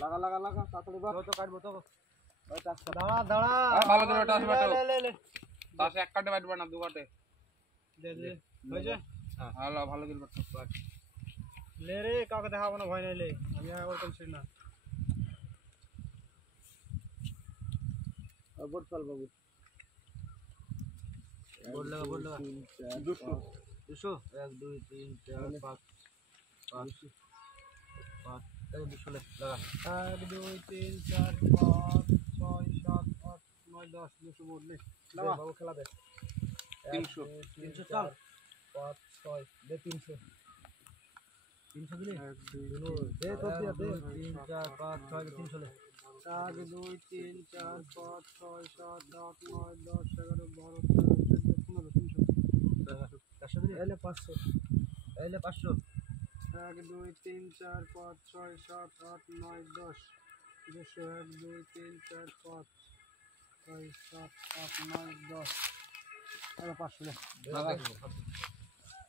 লাগা লাগা লাগা তাড়াতাড়ি বাট তো কাটবো তো ওই টাসটা দাঁড়া দাঁড়া ভালো করে টাস বাটো লে টাস এক কাটে বাটবে না দু কাটে দে দে হয়েছে ভালো ভালো করে বাট লে রে কাউকে দেখাবো না ভয় নাই লে আমি আর করছি না বোট চাল বাবু बोल लगा 200 200 1 2 3 4 5 5 5 200 लगा 1 2 3 4 5 6 7 8 9 10 200 बोल ले लगा बाबू खेला दे 300 300 चल 5 6 दे 300 300 दिले दे तो दिया दे 3 4 5 6 300 ले 1 2 3 4 5 6 7 8 9 10 11 12 13 500 दिले 500 एले 500 1 2 3 4 5 6 7 8 9 10 200 1 2 3 4 5 6 7 8 9 10 एले 500 ले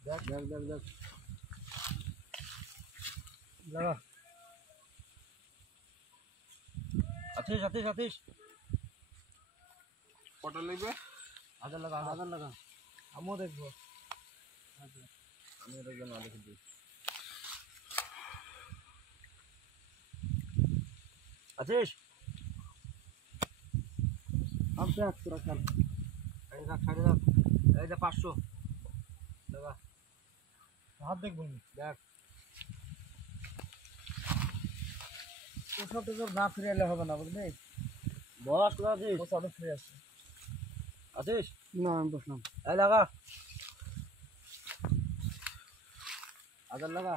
देख लगा आतिश কটা লাগবে आधा लगा हमो देखबो আমি এটা কেন দেখি দিই आतिश अब देख पूरा चल এই রাখ ছাড়ে দাও এই যে 500 लगा হাত দেখবো দেখ ওসব তো তোর না ফিরে এলে হবে না বুঝলি বস আতিশ ওসব ফিরে আসে आतिश না আমি বসলাম এই লাগা আদার লাগা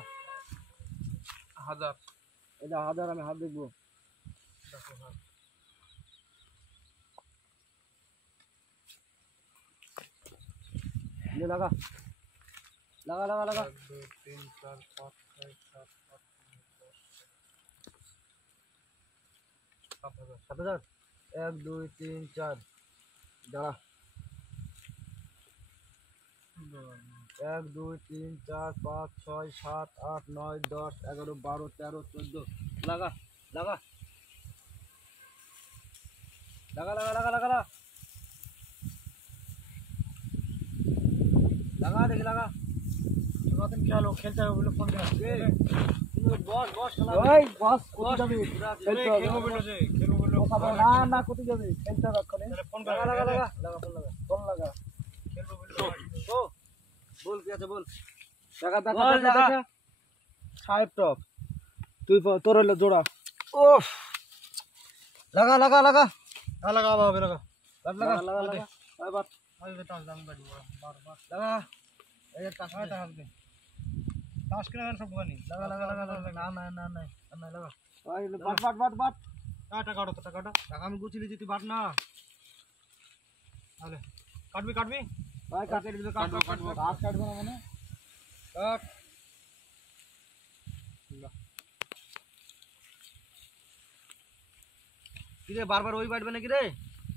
1000 এটা 1000 আমি হাত দেখবো ले लगा 1 2 3 4 5 6 7 8 9 10 7000 1 2 3 4 दाड़ा 1 2 3 4 5 6 7 8 9 10 11 12 13 14 लगा लगा लगा लगा लगा लगा लगा देख लगा तुम क्या लोग खेलते हो बोलो फोन कर बॉस खेला ওই বস কোথায় যাবি खेलो बोलो से खेलो बोलो না না কোথায় যাবি খেলতে রাখলে फोन कर लगा लगा लगा ফোন লাগা खेलो बोलो ओ बोल क्या था बोल দেখা দেখা বল, দেখা দেখা। দেখা সাহেব টপ তুই তোর হলো জোড়া ओफ लगा लगा लगा हाँ लगा बाबा लगा লাগা লাগা লাগা এবার अरे बेटा दाम गाड़ी बार बार लगा ये टास है टास दे टास के ना सब बनी लगा लगा लगा लगा ना ना ना ना लगा ওই বাট বাট বাট বাট টাকা কাটো টাকা টাকা আমি গুছিয়ে দিচ্ছি তুই বাট না আরে কাটবি কাটবি ভাই কাটে দিবে কাটবো কাটবো কাট কাটবো না মানে কাট কিরে বারবার ওই বাটবে নাকি রে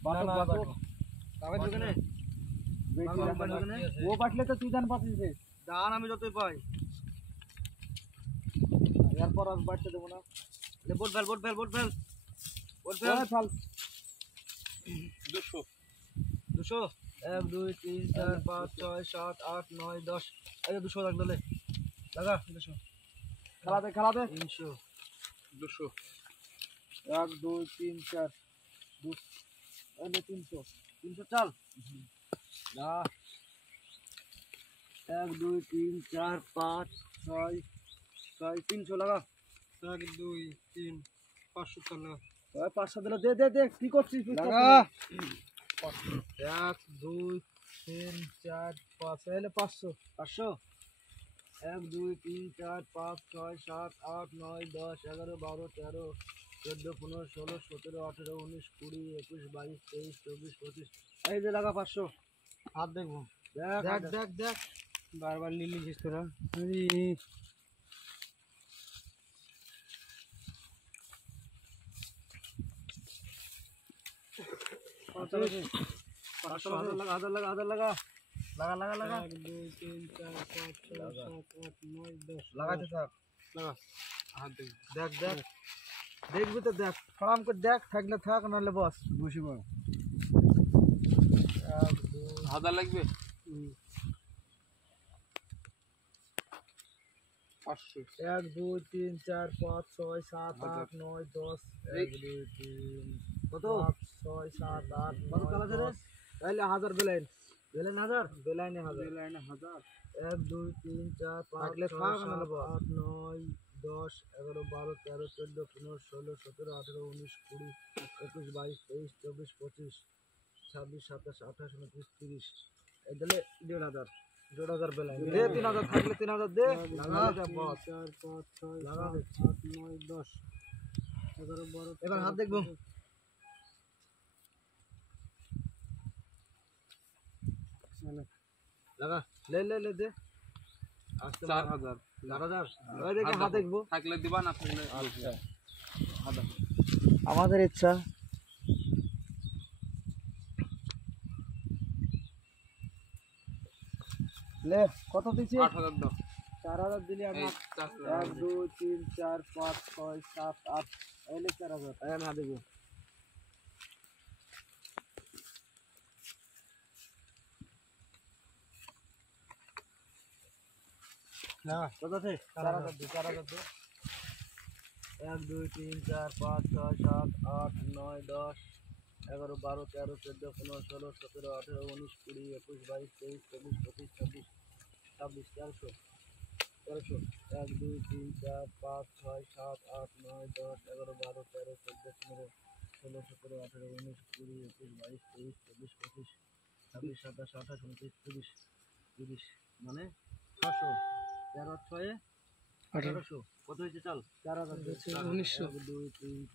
বাটো বাটো কাগজ দোকানে ও বাটলে তো তুই জান পাচ্ছিস রে দান আমি যতই পাই এরপর আর বাটতে দেবো না ले बोल फैल बोल फैल बोल फैल बोल फैल চল 200 200 1 2 3 4 5 6 7 8 9 10 এই 200 রাখ দলে লাগা 200 খেলা দে 300 200 1 2 3 4 2 এনে 300 300 चल না 1 2 3 4 5 6 6 300 लगा 1 2 3 500 चल लगा ওই 500 দিলে দে দে দে কি করছিস लगा 1 2 3 4 5 এলে 500 500 1 2 3 4 5 6 7 8 9 10 11 12 13 14 15 16 17 18 19 20 21 22 23 24 25 এই যে লাগা 500 হাত দেখবো দেখ দেখ দেখ বারবার লিলি জিস তোরা आधा लगा आधा लगा लगा लगा लगा 1 2 3 4 5 6 7 8 9 10 लगाते साहब लगा हाथ देख देख দেখবি তো দেখ ফলাম করে দেখ থাকলে থাক নাহলে বস বসে পড়। 1 2 1000 লাগবে 500 1 2 3 4 5 6 7 8 9 10 1 2 3 কত 5 6 7 8 কত কাল আছে রে তাহলে 1000 বেলাইন 1000 বেলাইনে 1000 লাইনে 1000 1 2 3 4 5 থাকলে থাক নাহলে বস 8 9 10 11 12 13 14 15 16 17 18 19 20 21 22 23 24 25 26 27 28 29 30 এই দিলে 1500 1500 বেলাইন দে 3000 থাকলে 3000 দে লাগালে যা বস 4 5 6 লাগা 8 9 10 11 12 এবার হাত দেখবো লাগা ले ले ले दे আস্তে 4000 4000 ওই দেখে হাত দেখবো থাকলে দিবা না থাকলে আচ্ছা 1000 আমাদের ইচ্ছা ले কত দিছি 8000 দাও 4000 দিলি আর এই 1 2 3 4 5 6 7 8 এলে 4000 আমি হাত দেখবো না কত আছে 4000 দে 4000 দে 1 2 3 4 5 6 7 8 9 10 11 12 13 14 15 16 17 18 19 20 21 22 23 24 25 26 27 400 1 2 3 4 5 6 7 8 9 10 11 12 13 14 15 16 17 18 19 20 21 22 23 24 25 26 27 28 29 30 30 মানে 600 13 6 1800 কত হয়েছে চাল 4000 1900 1 2 3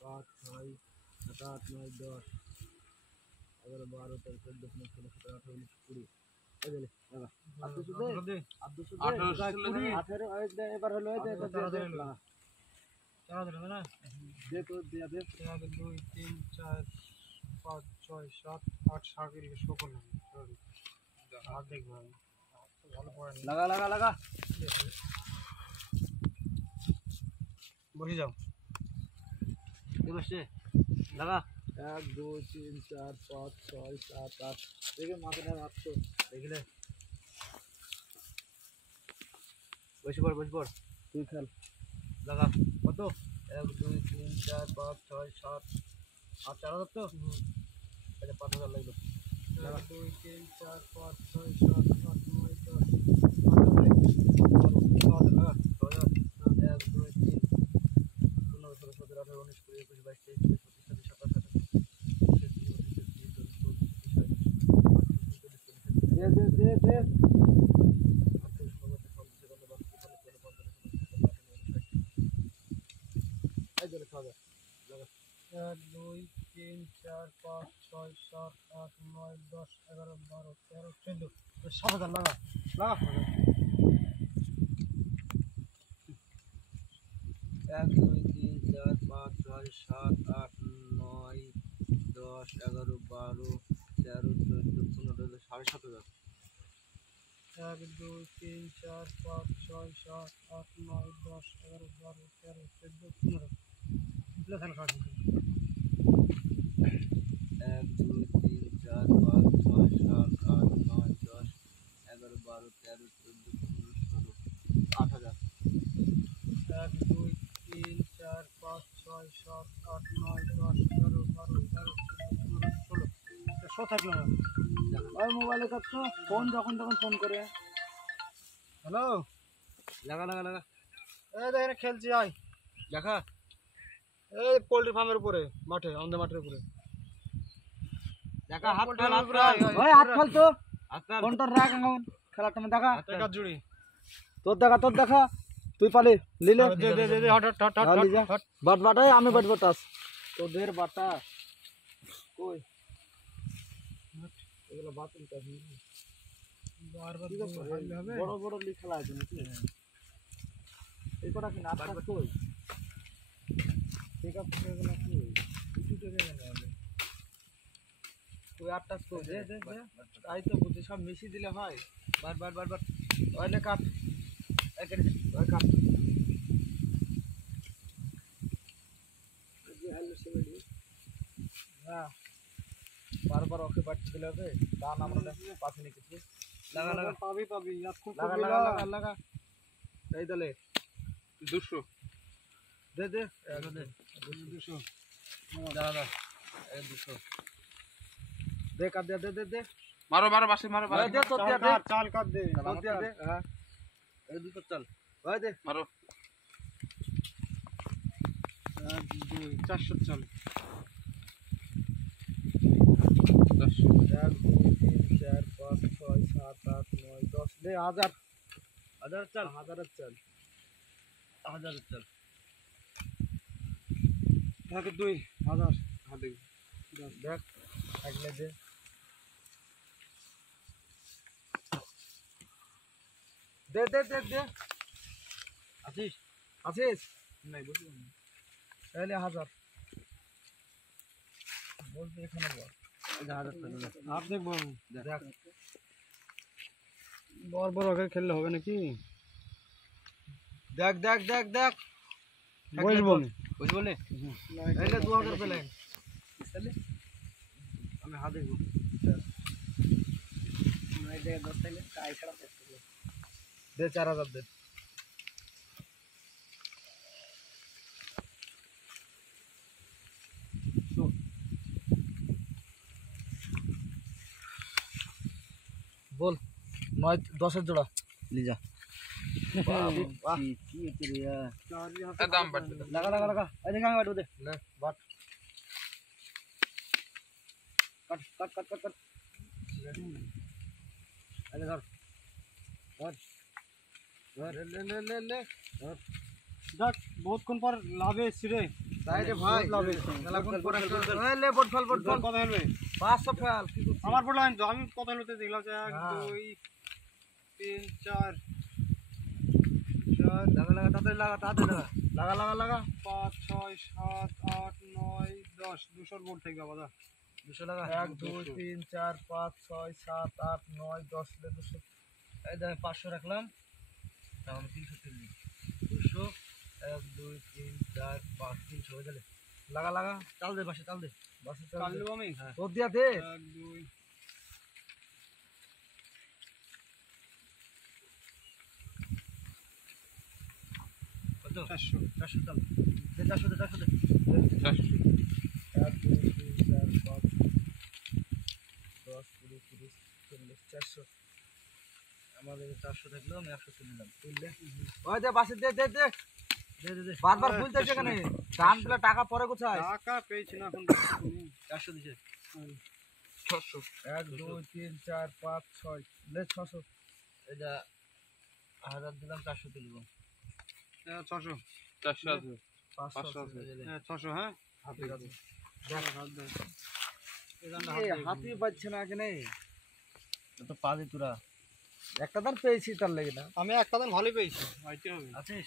4 5 6 7 8 9 10 11 12 13 14 15 16 17 18 19 20 এই দিলে লাগা 800 দে 18 দে এবার হলো এই দে 4000 না দে তো দিয়া দে 1 2 3 4 5 6 7 8 সাগের শো করলাম সরি হাত দেখব ভালো পড়ে লাগা লাগা লাগা বসে যাও কে বসে লাগা 1 2 3 4 5 6 7 8 দেখে মাথাটা রাখছো দেখলে বসে পড় তুই খেল লাগা কত 1 2 3 4 5 6 7 8 4000 তো এটা 5000 লাগবে 1 2 3 4 5 6 7 8 9 10 লাগা 1 2 3 15 16 17 18 19 20 21 22 23 24 25 26 27 28 দে এই ধরে খাওয়া 1 2 3 4 5 6 7 8 9 10 11 12 13 14 7000 লাগা 1 2 3 4 5 6 7 8 9 10 11 12 13 14 15 7000 1 2 3 4 5 6 7 8 9 10 11 12 13 14 15 প্লাস আর খাওয়া 1 2 3 4 5 6 7 8 9 10 11 12 13 14 15 16 8000 1 2 3 4 5 6 7 8 9 10 11 12 13 14 15 16 শো থাকলো না ওই মোবাইলে কাটছো ফোন যখন তখন ফোন করে হ্যালো লাগা লাগা লাগা এই দেখ এখানে খেলছি আয় দেখা এই পোল্ট্রি ফার্মের উপরে মাঠে আমাদের মাঠের উপরে দেখা হাত ফেল ওই হাত ফেল তো ফোনটা রাখ এখন খেলাটা মে দেখা টাকা জুড়ি তোর দেখা তুই পালি লিলে দে দে দে হট হট হট বাট বাটাই আমি বাট বাটাস তোদের বাটা কই এগুলো বাতিল কাজ বারবার হবে বড় বড় লিখলা আছে নাকি এই কটা কি নাটক কই ঠিক আছে এগুলো কি দুটো টাকা নেবে তুই আটটা তো দে দে দে তাই তো বুঝি সব মিশি দিলে হয় বার ওইলে কাট একের ওই কাট না বারবার ওকে বাড়তে দিলে হবে দান আমরা পাচ্ছি না কিছু লাগা লাগা পাবি পাবি এখন লাগা করবি লাগা না। লাগা লাগা এই তাহলে 200 দে দে দে 200 দাঁড়া দাঁড়া এই 200 দে কাট দে দে দে দে মারো মারো বাসে মারো ভাই দে তো দে দে চাল কাট দে তো দে হ্যাঁ এই 200 চল ভাই দে মারো 1 2 400 চাল 10 1 2 3 4 5 6 7 8 9 10 দে 1000 1000 চল 1000 চল 1000 চল 1 2 1000 হ্যাঁ দেখ দেখ আগলে দে দে দে দে দে আছিস আছিস নাই বুঝলি তাহলে 1000 বলতে এখানে বল এই 1000 টাকা দে আর দেখবো আমি। দেখ বড় বড় আগে খেললে হবে নাকি দেখ দেখ দেখ দেখ বসবো আমি বুঝবো নে তাহলে 2000 পেলেন তাহলে আমি হাত দেখবো নাই দে 10 তাইলে কাই ছাড়া দে 4000 দে বল 9 10 এর জোড়া লিজা বাহ কি হচ্ছে রে দাম বাড়বে লাগা লাগা লাগা এই দেখে আমি বাটবো দে লে বাট কাট কাট কাট কাট কাট আরে ধর ধর ধর লে লে লে লে ধর দেখ বহুতক্ষণ পর লাভে এসছি রে তাই রে ভাই লাভে মেলাক্ষণ পর এই লে বট ফল কত হেলবে 500 ফেল কি করছিস? আমার পড়লো আনতো আমি কত হেলতে দেখলাম যে 1 হ্যাঁ। 2 3 4 লাগা লাগা তাড়াতাড়ি লাগা তাড়াতাড়ি লাগা লাগা লাগা 5 6 7 8 9 10 200 বোর্ড থেকে বাবা 200 লাগা 1 2 3 4 5 6 7 8 9 10 লে 200 এই দেখেন 500 রাখলাম তাহলে 300 তেল দিই 200 1 2 3 4 5 300 হয়ে গেলে লাগা লাগা চাল দে বাসে চাল দে বাসে চাল কাল দে দেবো আমি তোর দিয়া দে 1 2 কত 400 400 চাল দে 400 দে 400 দে 400 1 2 3 4 5 10 20 30 40 400 আমাদের 400 থাকলো আমি 100 তুলে নিলাম তুললে ওই দে বাসে দে দে দে দে দে দে বারবার ভুলতেছ এখানে দান দিলে টাকা পরে কোথায় টাকা পেয়েছি না এখন 400 দিছে 600 1 2 3 4 5 6 লে 600 এটা 1000 দিলাম 400 তুলবো 600 400 আছে 500 আছে। 600 হ্যাঁ হাতে কাছে দেখ হাত দে হাতি পাচ্ছে না এখানে তো পালি তোরা একটা দান পেয়েছি তার লাগে না আমি একটা দিন ভালোই পেয়েছি আইতে হবে আছিস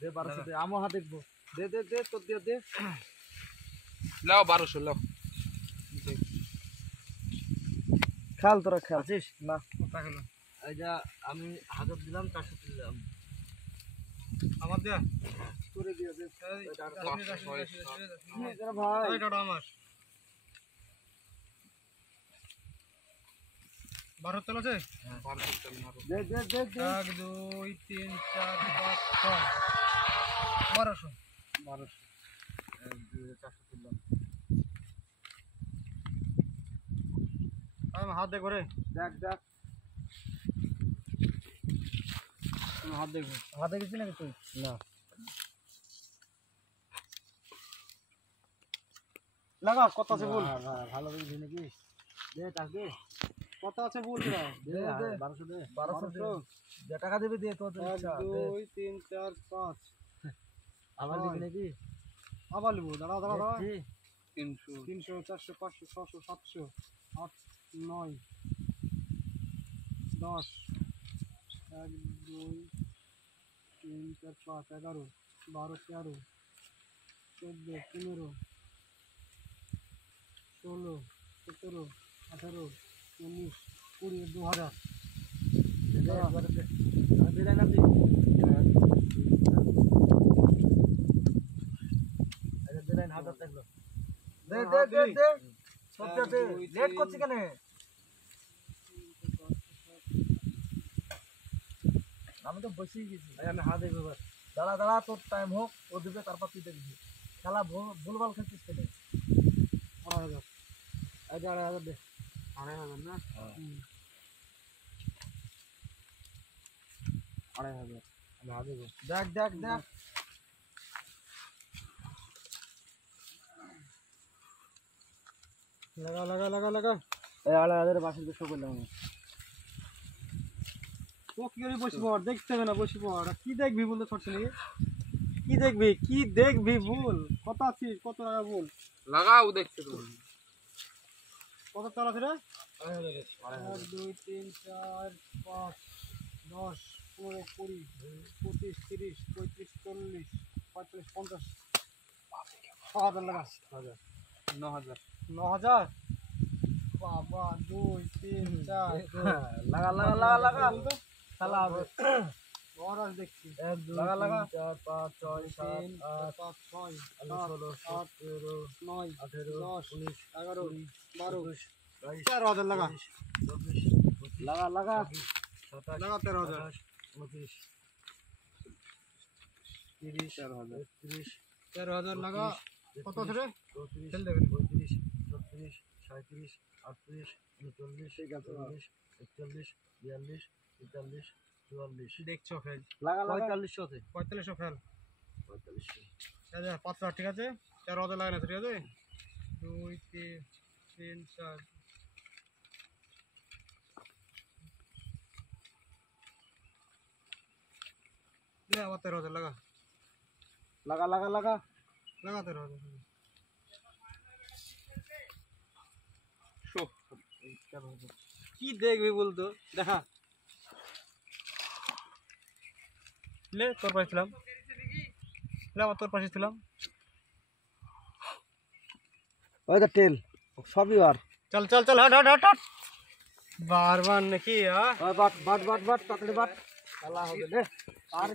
দে 1200 দে আমও হাত দেখবো দে দে দে তোর দিয়ে দে লাও 1200 লাও খেল তোরা খেল আছিস না কথা হলো এই যা আমি 1000 দিলাম 400 দিলাম আমার দে করে দিয়ে দে এই, ওই টাকা- 500 ভাই এই টাকা আমার 12 তেল আছে 1200 মারো দে দে দে দে 1 2 3 4 5 6 1200 400 দিলাম আমি হাত দে করে দেখ দেখ আমি হাত দেখবো হাতে গেছিস নাকি তুই না লাগা কত আছে বল ভালো বুঝলি নাকি দে টাকা কত আছে বল না দে দে 1200 দে 1200 যে টাকা দিবি দে তোর 1 ইচ্ছা দে 2 3 4 5 আবার দিবি নাকি আবার লিবো দাঁড়া দাঁড়া দাঁড়া দেখছি। 300 300 400 500 600 700 8 9 10 1 2 3 4 5 11 12 13 14 15 16 17 18 19 20 2000 দে দে একবার দে দে না তুই হাজার থাকলো দে দে দে দে সত্যি দে লেট করছিস কেন আমি তো বসেই গেছি আমি হাত দেখবো এবার দাঁড়া দাঁড়া তোর টাইম হোক ও দিবে তারপর তুই দেখবি খেলা ভুলভাল খেলছিস কেন 2,500 এই যে 2,500 দে 2,500 না 2,500 আমি হাত দেখবো দেখ দেখ দেখ লাগা লাগা লাগা লাগা এই 2,500 বাসি 200 করলাম আমি ও কি করে বসে পড় দেখতে হবে না বসে পড় কি দেখবি বল তো ছড়ছে নাকি কি দেখবি বল কত আছিস কত টাকা বল লাগাও দেখতে তো কত চাল আছে রে 1 2 3 4 5 10 15 20 25 30 35 40 45 50 6000 লাগা 9,000 9,000 বাবা 2 3 4 লাগা লাগা লাগা লাগা খেলা হবে और देखती 1 2 3 4 5 6 7 8 5 6 16 17 9 18 19 11 12 13,000 लगा लगा लगा 13,000 29 30 13,000 13,000 लगा কত আছে রে চল দেখেন 35 36 37 38 39 40 41 42 43 44 দেখছো ফেল লাগা লাগা 4500 আছে 4500 ফেল 4500 আচ্ছা 500 ঠিক আছে 13,000 লাগানো ঠিক আছে 2 3 4 ले आवा 13,000 लगा लगा लगा लगा लगा 13,000 শো কি দেখবি বলতো দেখা ले তোর পাশে ছিলাম ले আমার তোর পাশে ছিলাম ওই দা টেল সবই আর চল চল চল হট হট হট বারবার নাকি বাট বাট বাট বাট তাড়াতাড়ি বাট খেলা হবে রে আর